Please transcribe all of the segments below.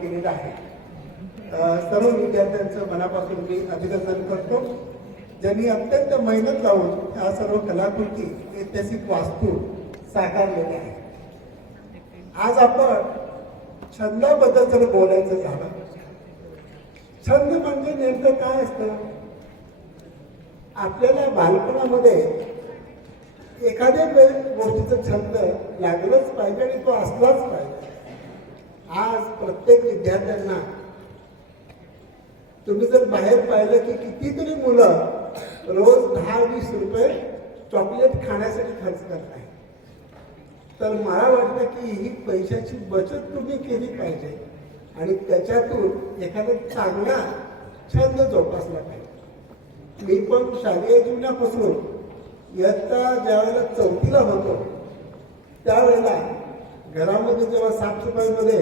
केलेला आहे। सर्व विद्यार्थ्यांचं मनापासून मी अभिनंदन करतो, ज्यांनी अत्यंत मेहनत लावून ह्या सर्व कलाकृती ऐतिहासिक वास्तू साकारलेल्या आहेत। आज आपण छंदाबद्दल जर बोलायचं झालं, छंद म्हणजे नेमकं काय असतं? आपल्याला बालपणामध्ये एखाद्या गोष्टीचा छंद लागलाच पाहिजे आणि तो असलाच पाहिजे। आज प्रत्येक विद्यार्थ्यांना तुम्ही जर बाहेर पाहिलं की कितीतरी मुलं रोज 10-20 रुपये चॉकलेट खाण्यासाठी खर्च करत आहेत, तर मला वाटतं की ही पैशाची बचत तुम्ही केली पाहिजे आणि त्याच्यातून एखादा चांगला छंद जोपासला पाहिजे। मी पण शालेय जीवनापासून इयत्ता ज्यावेळेला 4थीला होतो त्यावेळेला घरामध्ये जेव्हा साफसफाईमध्ये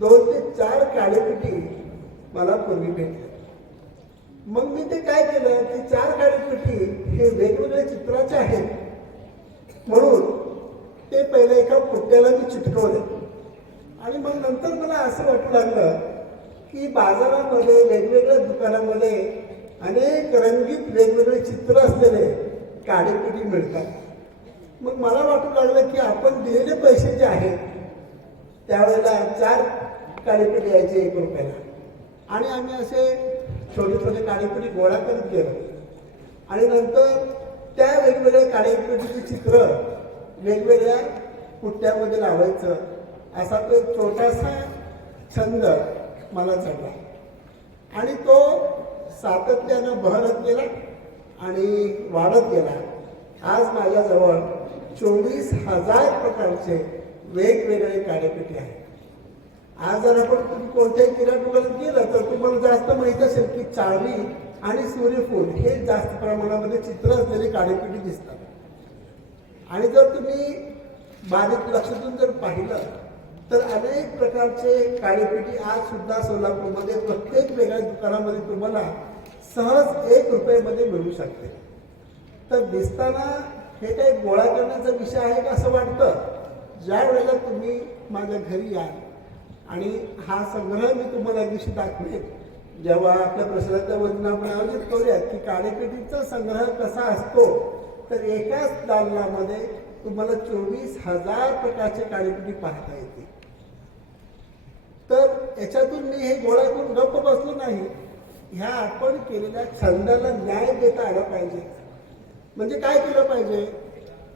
2 ते 4 काळेपिटी मला पूर्वी भेटले। मग मी ते काय केलं, ते 4 काळेपिटी हे वेगवेगळ्या चित्राचे आहेत म्हणून ते पहिले एका पुट्ट्याला मी चिटकवले आणि मग नंतर मला असं वाटू लागलं की बाजारामध्ये वेगवेगळ्या दुकानामध्ये अनेक रंगीत वेगवेगळे चित्र असलेले काळेपिटी मिळतात। मग मला वाटू लागलं की आपण दिलेले पैसे जे आहेत त्यावेळेला 4 काळेपिटी यायचे 1 रुपयाला आणि आम्ही असे छोटे छोटे काळेपिटी गोळा करत गेलो आणि नंतर त्या वेगवेगळ्या काळेपिटीचे चित्र वेगवेगळ्या पुट्ट्यामध्ये लावायचं, असा तो एक छोटासा छंद मला चढला आणि तो सातत्यानं बहरत गेला आणि वाढत गेला। आज माझ्याजवळ 24,000 प्रकारचे वेगवेगळे काळेपिटी आहेत। आज जर आपण तुम्ही कोणत्याही किराणा दुकानात गेलं तर तुम्हाला जास्त माहीत असेल की चावी आणि सूर्यफूल हे जास्त प्रमाणामध्ये चित्र असलेले काळेपिटी दिसतात आणि जर तुम्ही बारीक लक्षातून जर पाहिलं तर अनेक प्रकारचे काळेपिटी आज सुद्धा सोलापूरमध्ये प्रत्येक वेगळ्या दुकानामध्ये तुम्हाला सहज 1 रुपयामध्ये मिळू शकते। तर दिसताना हे काही गोळा करण्याचा विषय आहे का असं वाटतं। ज्या वेळेला तुम्ही माझ्या घरी याल आणि हा संग्रह मी तुम्हाला एक दिवशी दाखवेन, जेव्हा आपल्या प्रसाराच्या वतीनं आपण आयोजित करूयात की काळेपिटीचा संग्रह कसा असतो, तर एकाच दालनामध्ये तुम्हाला 24,000 प्रकारचे काळेपिटी पाहता येते। तर याच्यातून मी हे गोळा करून गप्प बसलो नाही, ह्या आपण केलेल्या छंदाला न्याय देता आला पाहिजे। म्हणजे काय केलं पाहिजे,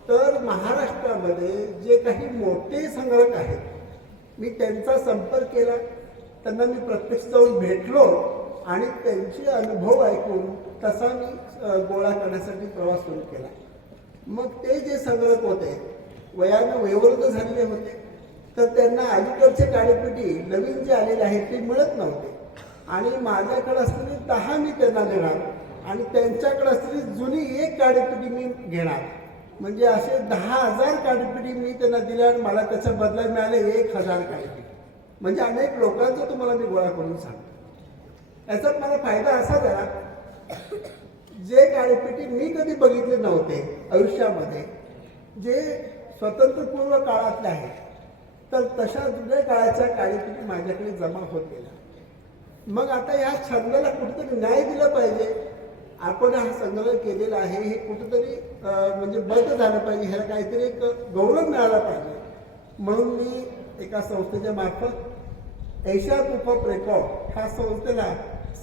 तर महाराष्ट्रामध्ये जे काही मोठे संग्रहक आहेत मी त्यांचा संपर्क केला, त्यांना मी प्रत्यक्ष जाऊन भेटलो आणि त्यांचे अनुभव ऐकून तसा मी गोळा करण्यासाठी प्रवास सुरू केला। मग ते जे संग्रहक होते वयानं वयोवृद्ध झालेले होते, तर त्यांना अलीकडचे काडीपेटी नवीन जे आलेले आहेत ते मिळत नव्हते आणि माझ्याकडे असलेली 10 मी त्यांना देणार आणि त्यांच्याकडे असलेली जुनी 1 काडीपेटी मी घेणार. म्हणजे असे 10,000 काडीपेटी मी त्यांना दिल्या आणि मला त्याच्या बदल्यात मिळाले 1,000 काडीपेटी. म्हणजे अनेक लोकांचा तुम्हाला मी गोळा करून सांगतो. याचा मला फायदा असा झाला, जे काडीपेटी मी कधी बघितले नव्हते आयुष्यामध्ये, जे स्वतंत्रपूर्व काळातले आहेत, तर तशा जुन्या काळाच्या काडीपेटी माझ्याकडे जमा होत गेल्या. मग आता या छंदाला कुठेतरी न्याय दिला पाहिजे. आपण हा संग्रह केलेला आहे, हे कुठेतरी म्हणजे बंद झालं पाहिजे, ह्याला काहीतरी एक गौरव मिळाला पाहिजे. म्हणून मी एका संस्थेच्या मार्फत एशिया बुक ऑफ रेकॉर्ड ह्या संस्थेला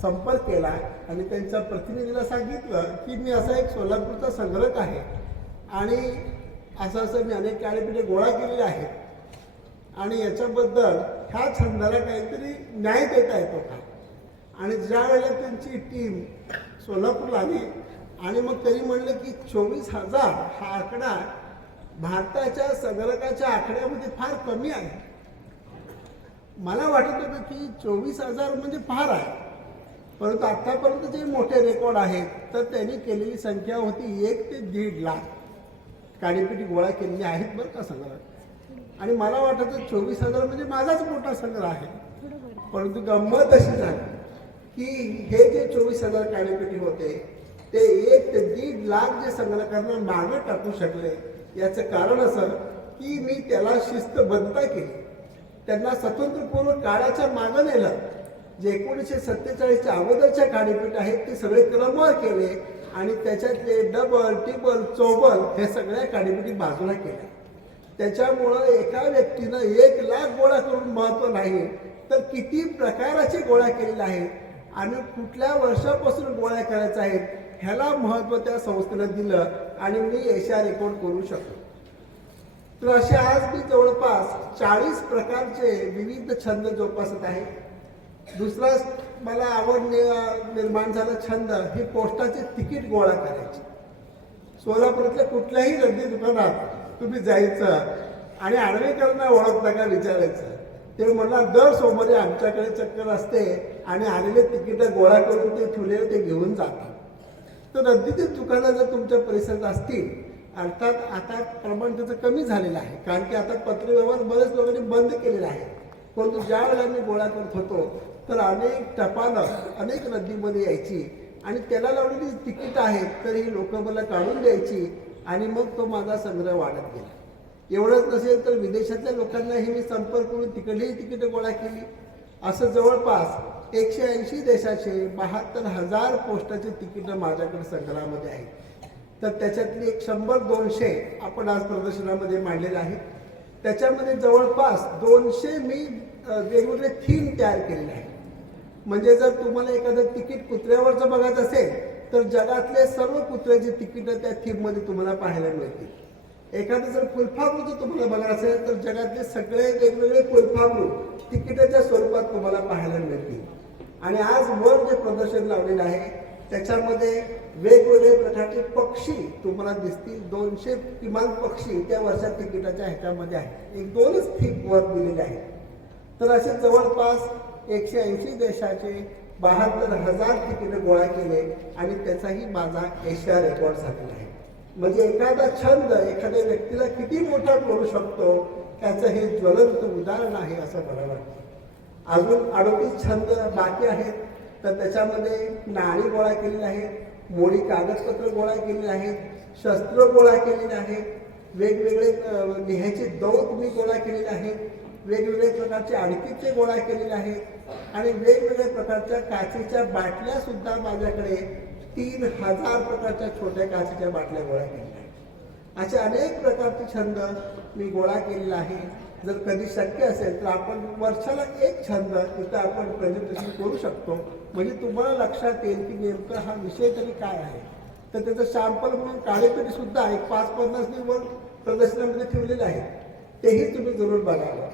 संपर्क केला आणि त्यांच्या प्रतिनिधीला सांगितलं की मी असा एक सोलापूरचा संग्रहक आहे आणि असं मी अनेक काडीपेटी गोळा केलेले आहेत आणि याच्याबद्दल ह्या छंदाला काहीतरी न्याय देता येतो का. आणि ज्या वेळेला त्यांची टीम सोलापूरला आली आणि मग त्यांनी म्हणलं की 24,000 हा आकडा भारताच्या संग्रहकाच्या आकड्यामध्ये फार कमी आहे. मला वाटत होतं की 24,000 म्हणजे फार आहे, परंतु आतापर्यंत जे मोठे रेकॉर्ड आहेत तर त्यांनी केलेली संख्या होती 1 ते 1.5 लाख काडीपेटी गोळा केलेली आहेत बरं का संग्रह. आणि मला वाटतं 24,000 म्हणजे माझाच मोठा संग्रह आहे. परंतु गंमत अशी झाली की हे जे 24,000 काडीपेटी होते ते 1 ते 1.5 लाख जे संग्रहकांना मागे टाकू शकले, याचं कारण असं की मी त्याला शिस्तबद्धता केली. त्यांना स्वतंत्रपूर्व काळाच्या मागं नेलं. जे 1947च्या अगोदरच्या काडीपेटी आहेत ते सगळे क्रमवार केले आणि त्याच्यातले डबल, टिबल, चौबल हे सगळ्या काडीपेटी बाजूला केल्या. त्याच्यामुळं एका व्यक्तीनं 1 लाख गोळा करून महत्त्व नाही, तर किती प्रकाराचे गोळा केलेले आहेत आणि कुठल्या वर्षापासून गोळा करायचा आहे ह्याला महत्त्व त्या संस्थेनं दिलं आणि मी एशिया रेकॉर्ड करू शकतो. तर असे आज मी जवळपास 40 प्रकारचे विविध छंद जोपासत आहे. दुसरा मला आवड निर्माण झाला छंद हे पोस्टाचे तिकीट गोळा करायचे. सोलापुरातल्या कुठल्याही रद्दी दुकानात तुम्ही जायचं आणि आडवेकरांना ओळखता का विचारायचं. ते म्हणणार दर सोमवारी आमच्याकडे चक्कर असते आणि आलेले तिकीटं गोळा करून ते ठेवलेले ते घेऊन जातात. तर रद्दीचे दुकानं जर तुमच्या परिसरात असतील, अर्थात आता प्रमाण त्याचं कमी झालेलं आहे कारण की आता पत्रव्यवहार बरेच लोकांनी बंद केलेला आहे. परंतु ज्या वेळेला मी गोळा करत होतो तर अनेक टपालं अनेक रद्दीमध्ये यायची आणि त्याला लावलेली तिकीट आहेत तर ही लोक मला काढून द्यायची आणि मग तो माझा संग्रह वाढत गेला. एवढंच नसेल तर विदेशातल्या लोकांनाही मी संपर्क करून तिकडलीही तिकीटं गोळा केली. असं जवळपास 180 देशाचे 72,000 पोस्टाचे तिकीटं माझ्याकडे संग्रहामध्ये आहेत. तर त्याच्यातली एक 100-200 आपण आज प्रदर्शनामध्ये मांडलेले आहेत. त्याच्यामध्ये जवळपास 200 मी वेगवेगळे थीम तयार केलेले आहेत. म्हणजे जर तुम्हाला एखादं तिकीट कुत्र्यावरचं बघायचं असेल तर जगातले सर्व कुत्र्याची तिकीटं त्या थीममध्ये तुम्हाला पाहायला मिळतील. एखादं जर फुलफाबरूचं तुम्हाला बघायचं असेल तर जगातले सगळे वेगवेगळे फुलफाबरू तिकिटाच्या स्वरूपात तुम्हाला पाहायला मिळतील. आणि आज वर जे प्रदर्शन लावलेलं आहे त्याच्यामध्ये वेगवेगळे प्रकारचे पक्षी तुम्हाला दिसतील. 200 किमान पक्षी त्या वर्षात तिकिटाच्या ह्याच्यामध्ये आहेत. 1-2च थीम वर दिलेले आहेत. तर असे जवळपास 180 देशाचे 72,000 तिकीटं गोळा केले आणि त्याचाही माझा एशिया रेकॉर्ड झालेला आहे. म्हणजे एखादा छंद एखाद्या व्यक्तीला किती मोठा करू शकतो त्याचं हे ज्वलंत उदाहरण आहे असं मला वाटतं. अजून 38 छंद बाकी आहेत. तर त्याच्यामध्ये नाणी गोळा केलेली आहेत, मोडी कागदपत्र गोळा केलेली आहेत, शस्त्र गोळा केलेले आहेत, वेगवेगळे लिहायचे दौत मी गोळा केलेले आहेत, वेगवेगळ्या प्रकारचे आणखीचे गोळा केलेले आहेत आणि वेगवेगळ्या प्रकारच्या काचेच्या बाटल्या सुद्धा माझ्याकडे 3,000 प्रकारच्या छोट्या काचेच्या बाटल्या गोळा केलेल्या आहेत. असे अनेक प्रकारचे छंद मी गोळा केलेला आहे. जर कधी शक्य असेल तर आपण वर्षाला एक छंद तिथं आपण प्रेझेंटेशन करू शकतो. म्हणजे तुम्हाला लक्षात येईल की नेमकं हा विषय तरी काय आहे. तर त्याचं सॅम्पल म्हणून काळेपेटी सुद्धा एक 5-50 वर प्रदर्शनामध्ये ठेवलेले आहेत. तेही तुम्ही जरूर बघावं.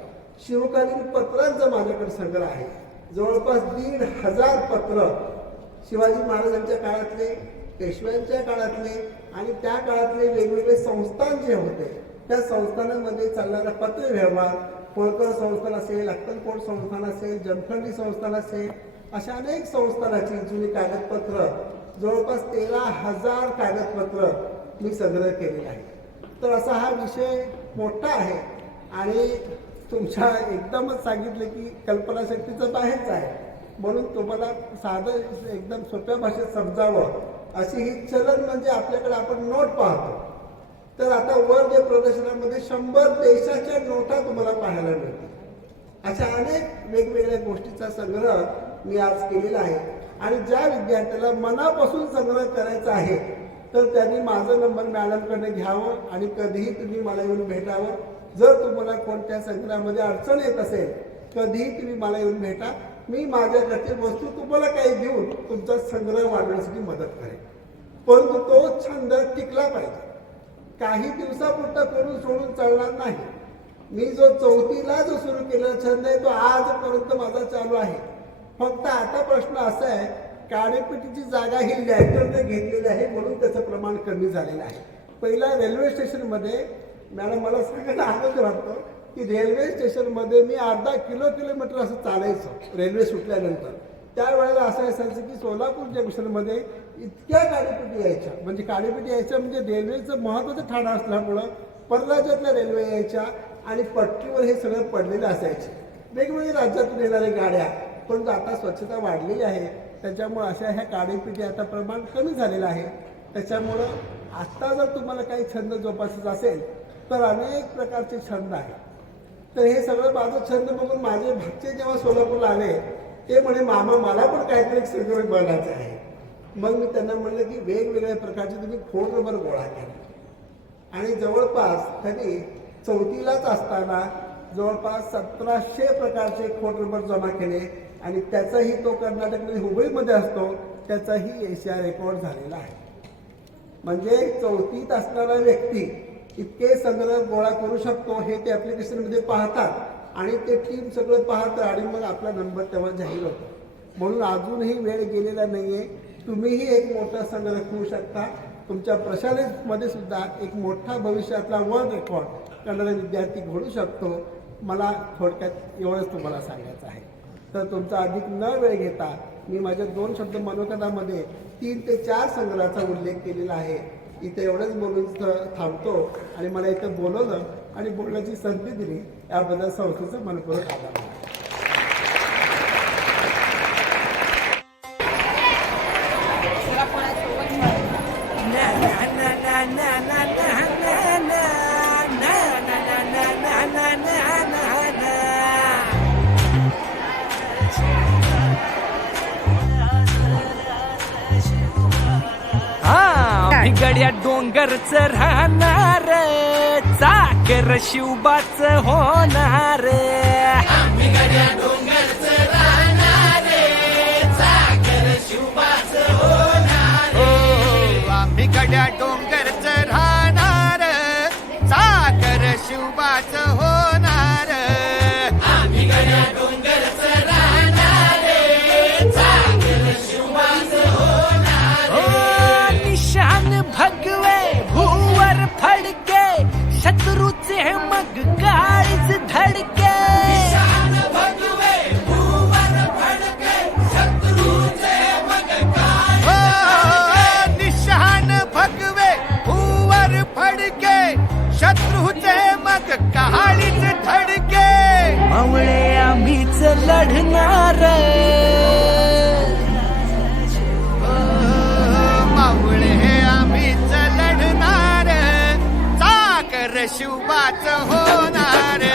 शिवकालीन पत्रांचा माझ्याकडे संग्रह आहे. जवळपास 1,500 पत्र शिवाजी महाराजांच्या काळातले, पेशव्यांच्या काळातले आणि त्या काळातले वेगवेगळे संस्थान जे होते त्या संस्थानामध्ये चालणारा पत्रव्यवहार, होळकर संस्थान असेल, अक्कलकोट संस्थान असेल, जमखंडी संस्थान असेल, अशा अनेक संस्थानाची जुनी कागदपत्र, जवळपास 13,000 कागदपत्र मी संग्रह केलेला आहे. तर असा हा विषय मोठा आहे आणि तुमच्या एकदमच सांगितलं की कल्पनाशक्तीचं बाहेरच आहे, म्हणून तुम्हाला साधं एकदम सोप्या भाषेत समजावं अशी ही चलन म्हणजे आपल्याकडे आपण नोट पाहतो. तर आता वर जे प्रदर्शनामध्ये 100 देशाच्या नोटा तुम्हाला पाहायला मिळतील. अशा अनेक वेगवेगळ्या गोष्टीचा संग्रह मी आज केलेला आहे आणि ज्या विद्यार्थ्याला मनापासून संग्रह करायचा आहे तर त्यांनी माझा नंबर मॅडमकडे घ्यावं आणि कधीही तुम्ही मला येऊन भेटावं. जर तुम्हाला कोणत्या संग्रहामध्ये अडचण येत असेल कधीही तुम्ही मला येऊन भेटा. मी माझ्याकडची वस्तू तुम्हाला काही देऊन तुमचा संग्रह वाढवण्यासाठी मदत करेन, परंतु तो छंद टिकला पाहिजे. काही दिवसापुरता करून सोडून चालणार नाही. मी जो 4थीला जो सुरू केलेला छंद आहे तो आजपर्यंत माझा चालू आहे. फक्त आता प्रश्न असा आहे, काळीपिटीची जागा ही लॅटरने घेतलेली आहे म्हणून त्याचं प्रमाण कमी झालेलं आहे. पहिला रेल्वे स्टेशनमध्ये मॅडम मला सांगायला आनंद वाटतो की रेल्वे स्टेशनमध्ये मी अर्धा किलोमीटर असं चालायचो रेल्वे सुटल्यानंतर. त्यावेळेला असं असायचं की सोलापूर जंक्शनमध्ये इतक्या काळीपिटी यायच्या, म्हणजे काळीपिटी यायच्या म्हणजे रेल्वेचं महत्त्वाचं ठाणं असल्यामुळं परराज्यातल्या रेल्वे यायच्या आणि पट्टीवर हे सगळं पडलेलं असायचे. वेगवेगळ्या राज्यातून येणाऱ्या गाड्या, पण आता स्वच्छता वाढलेली आहे त्याच्यामुळं अशा ह्या काळीपिटी आता प्रमाण कमी झालेलं आहे. त्याच्यामुळं आत्ता जर तुम्हाला काही छंद जोपासायचा असेल तर अनेक प्रकारचे छंद आहेत. तर हे सगळं माझं छंद बघून माझे भाचे जेव्हा सोलापूरला आले ते म्हणे मामा मला पण काहीतरी संग्रह बनायचं आहे. मग मी त्यांना म्हणलं की वेगवेगळ्या प्रकारचे तुम्ही खोड रबर गोळा केला आणि जवळपास कधी 4थीलाच असताना जवळपास 1700 प्रकारचे खोड रबर जमा केले आणि त्याचाही तो कर्नाटकमध्ये हुबळीमध्ये असतो त्याचाही एशिया रेकॉर्ड झालेला आहे. म्हणजे 4थीत असणारा व्यक्ती इतके संग्रह गोळा करू शकतो हे ते ॲप्लिकेशनमध्ये पाहतात आणि ते टीम सगळं पाहतं आणि मग आपला नंबर तेव्हा जाहीर होतो. म्हणून अजूनही वेळ गेलेला नाही आहे. तुम्हीही एक मोठा संग्रह करू शकता. तुमच्या प्रशालेमध्ये सुद्धा एक मोठा भविष्यातला वर्ल्ड रेकॉर्ड करणारा विद्यार्थी घडू शकतो. मला थोडक्यात एवढंच तुम्हाला सांगायचं आहे. तर तुमचा अधिक न वेळ घेता मी माझ्या 2 शब्द मनोगतामध्ये 3 ते 4 संग्रहाचा उल्लेख केलेला आहे. इथे एवढंच बोलून थांबतो आणि मला इथं बोलवलं आणि बोलण्याची संधी दिली याबद्दल संस्थेचं मनपूर्वक आभार. गड्या डोंगरच राहणार, चाकर शिवबाच होणार. आम्ही गड्या डोंगरच राहणार, चाकर शिवबाच होणार. आम्ही गड्या डोंगरच राहणार, चाकर शिवबाच होणार. आम्ही गड्या डोंगरच राहणार, चाकर शिवबाच होणार. निशान भगवे भूवर फडके, शत्रूचे मग काळीच धडके. निशान भगवे भूवर फडके, शत्रूचे मग काळीच. निशान भगवे भूवर फडके, शत्रूचे मग काळीच धडके. मावळे आम्हीच लढणार, मावळे आम्हीच लढणार, चाकर शिवबाच होणार.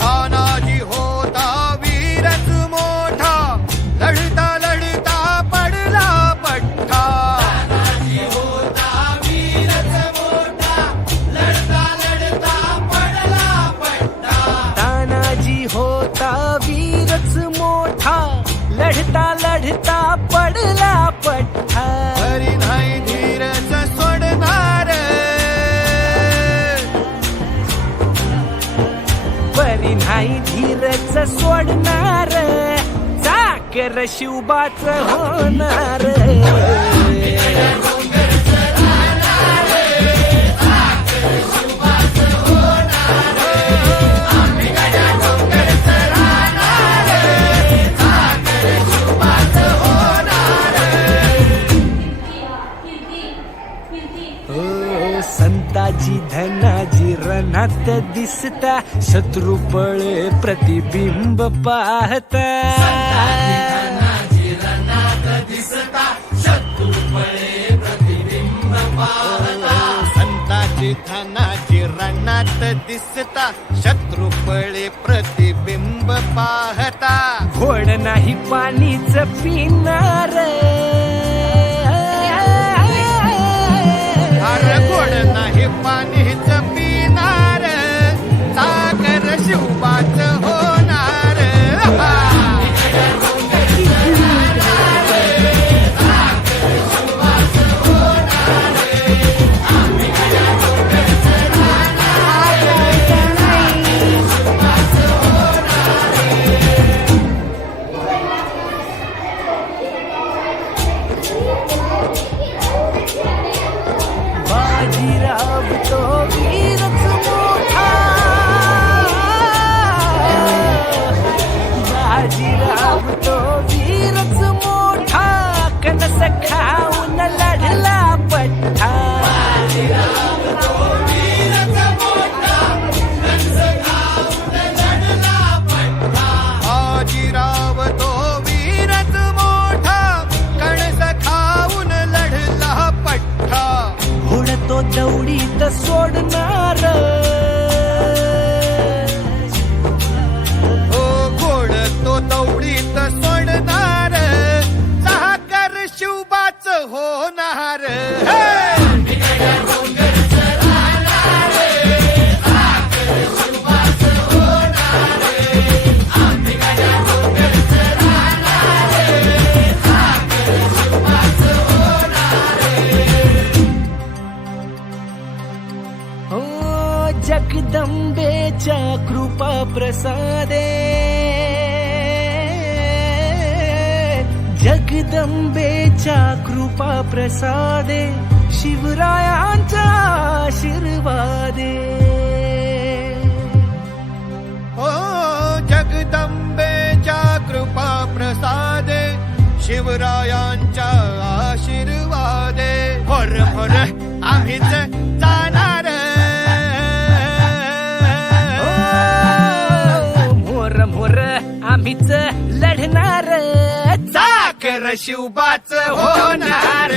तानाजी होता वीरच मोठा, लढता लढता पडला पट्टा. तानाजी होता वीरच मोठा, लढता लढता पडला पट्टा. तानाजी होता वीरच मोठा, लढता लढता पडला पठ्ठा तरी नाही धीरच सोडणार परी नाही धीरच सोडणार चाकर शिवबाच होणार संताजी धनाजी रणात दिसता शत्रुपळे प्रतिबिंब पाहता संताची धनाची रणात दिसता शत्रुपळे प्रतिबिंब पाहता घोड नाही पाणीच पिणार अरे गोड नाही पाणीच पिणार सागर शिवबाच होणार बाजीराव तो वीरच मोठा बाजीराव तो वीरच मोठा कणस खाऊन लढला पठ्ठा बाजीराव तो वीरच मोठा कणस खाऊन लढला पठ्ठा घोड तो दौडीत सोडणार ओ घोड तो दौडीत सोडणार सागर शिवबाच होणार हो जगदंबेच्या कृपा प्रसादे जगदंबेच्या कृपा प्रसादे शिवरायांचा आशीर्वादे ओ जगदंबेच्या कृपा प्रसादे शिवरायांच्या आशीर्वादे होर होर आम्हीच जाणार मोर मोर आम्हीच लढणार साखर शिवबाच होणार